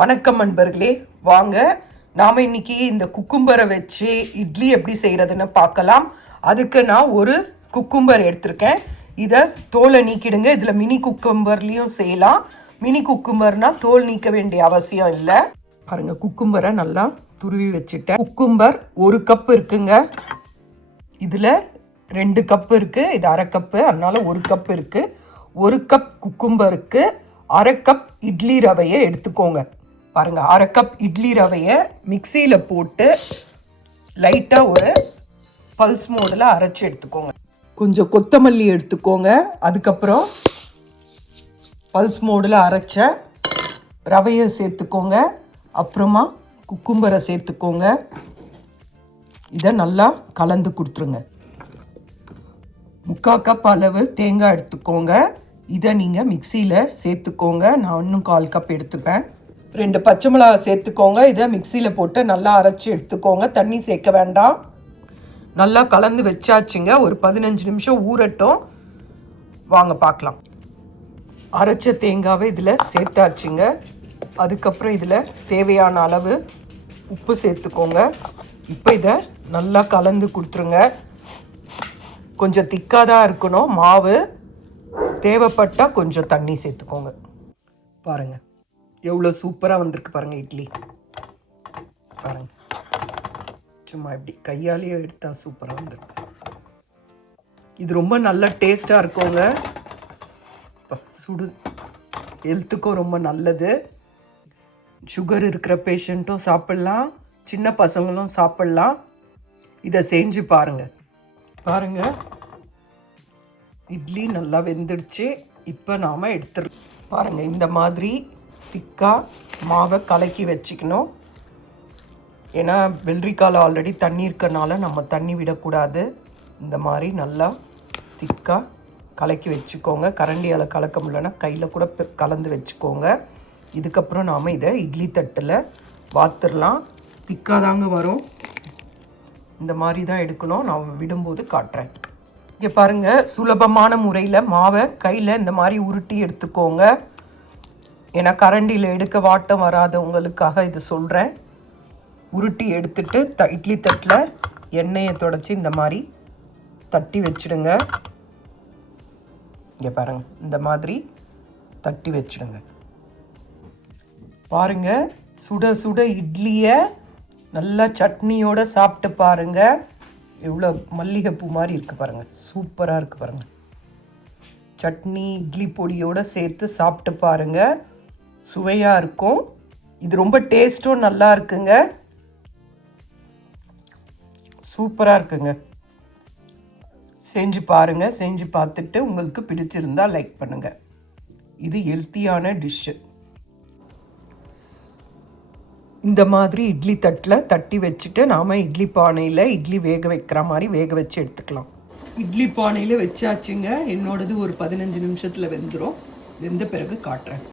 வணக்கம் நண்பர்களே, வாங்க நாம் இன்னைக்கு இந்த குக்கும்பரை வச்சு இட்லி எப்படி செய்கிறதுன்னு பார்க்கலாம். அதுக்கு நான் ஒரு குக்கும்பர் எடுத்திருக்கேன். இதை தோலை நீக்கிடுங்க. இதில் மினி குக்கும்பர்லேயும் செய்யலாம். மினி குக்கும்பர்னால் தோல் நீக்க வேண்டிய அவசியம் இல்லை. பாருங்கள், குக்கும்பரை நல்லா துருவி வச்சுட்டேன். குக்கும்பர் 1 கப் இருக்குங்க. இதில் 2 கப் இருக்குது. இது அரை கப்பு, அதனால் 1 கப் இருக்குது. 1 கப் குக்கும்பருக்கு அரை கப் இட்லி ரவையை எடுத்துக்கோங்க. பாருங்கள், அரை கப் இட்லி ரவையை மிக்சியில் போட்டு லைட்டாக ஒரு பல்ஸ் மோடில் அரைச்சி எடுத்துக்கோங்க. கொஞ்சம் கொத்தமல்லி எடுத்துக்கோங்க. அதுக்கப்புறம் பல்ஸ் மோடில் அரைச்ச ரவையை சேர்த்துக்கோங்க. அப்புறமா குக்கும்பரை சேர்த்துக்கோங்க. இதை நல்லா கலந்து கொடுத்துருங்க. 3/4 கப் அளவு தேங்காய் எடுத்துக்கோங்க. இதை நீங்கள் மிக்சியில் சேர்த்துக்கோங்க. நான் இன்னும் 1/4 கப் எடுத்துப்பேன். 2 பச்சை மிளகாய் சேர்த்துக்கோங்க. இதை மிக்சியில் போட்டு நல்லா அரைச்சி எடுத்துக்கோங்க. தண்ணி சேர்க்க வேண்டாம். நல்லா கலந்து வச்சாச்சுங்க. ஒரு 15 நிமிஷம் ஊறட்டும். வாங்க பார்க்கலாம். அரைச்ச தேங்காவை இதில் சேர்த்தாச்சுங்க. அதுக்கப்புறம் இதில் தேவையான அளவு உப்பு சேர்த்துக்கோங்க. இப்போ இதை நல்லா கலந்து கொடுத்துருங்க. கொஞ்சம் திக்காக தான் இருக்கணும் மாவு. தேவைப்பட்டால் கொஞ்சம் தண்ணி சேர்த்துக்கோங்க. பாருங்கள், எவ்வளோ சூப்பராக வந்திருக்கு பாருங்கள் இட்லி. பாருங்கள், சும்மா இப்படி கையாலேயே எடுத்தால் சூப்பராக வந்திருக்கு. இது ரொம்ப நல்ல டேஸ்ட்டாக இருக்குங்க. சுடு ஹெல்த்துக்கும் ரொம்ப நல்லது. சுகர் இருக்கிற பேஷண்ட்டும் சாப்பிட்லாம், சின்ன பசங்களும் சாப்பிட்லாம். இதை செஞ்சு பாருங்கள். பாருங்கள், இட்லி நல்லா வெந்துடுச்சு. இப்போ நாம் எடுத்துருக்கோம். பாருங்கள், இந்த மாதிரி திக்காக மாவை கலக்கி வச்சுக்கணும். ஏன்னா வெள்ளரிக்காயில் ஆல்ரெடி தண்ணி இருக்கிறனால நம்ம தண்ணி விடக்கூடாது. இந்த மாதிரி நல்லா திக்காக கலக்கி வச்சுக்கோங்க. கரண்டியால் கலக்க முடியலன்னா கையில் கூட கலந்து வச்சுக்கோங்க. இதுக்கப்புறம் நாம் இதை இட்லி தட்டில் வாத்துடலாம். திக்காக தாங்க வரும். இந்த மாதிரி தான் எடுக்கணும். நான் விடும்போது காட்டுறேன். இங்கே பாருங்கள், சுலபமான முறையில் மாவை கையில் இந்த மாதிரி உருட்டி எடுத்துக்கோங்க. ஏன்னா கரண்டியில் எடுக்க வாட்டம் வராதவங்களுக்காக இது சொல்கிறேன். உருட்டி எடுத்துட்டு இட்லி தட்டில் எண்ணெயை தொடச்சி இந்த மாதிரி தட்டி வச்சுடுங்க. இங்கே பாருங்கள், இந்த மாதிரி தட்டி வச்சுடுங்க. பாருங்கள், சுட சுட இட்லியை நல்லா சட்னியோடு சாப்பிட்டு பாருங்கள். எவ்வளோ மல்லிகைப்பூ மாதிரி இருக்குது பாருங்கள். சூப்பராக இருக்குது பாருங்கள். சட்னி இட்லி பொடியோடு சேர்த்து சாப்பிட்டு பாருங்கள். சுவையாக இருக்கும். இது ரொம்ப டேஸ்ட்டும் நல்லா இருக்குங்க. சூப்பராக இருக்குங்க. செஞ்சு பாருங்கள். செஞ்சு பார்த்துட்டு உங்களுக்கு பிடிச்சிருந்தால் லைக் பண்ணுங்கள். இது ஹெல்த்தியான டிஷ்ஷு. இந்த மாதிரி இட்லி தட்டில் தட்டி வச்சுட்டு நாம் இட்லி பானையில் இட்லி வேக வைக்கிற மாதிரி வேக வச்சு எடுத்துக்கலாம். இட்லி பானையில் வச்சாச்சுங்க. என்னோடது ஒரு 15 நிமிஷத்தில் வெந்துடும். வெந்த பிறகு காட்டுறேன்.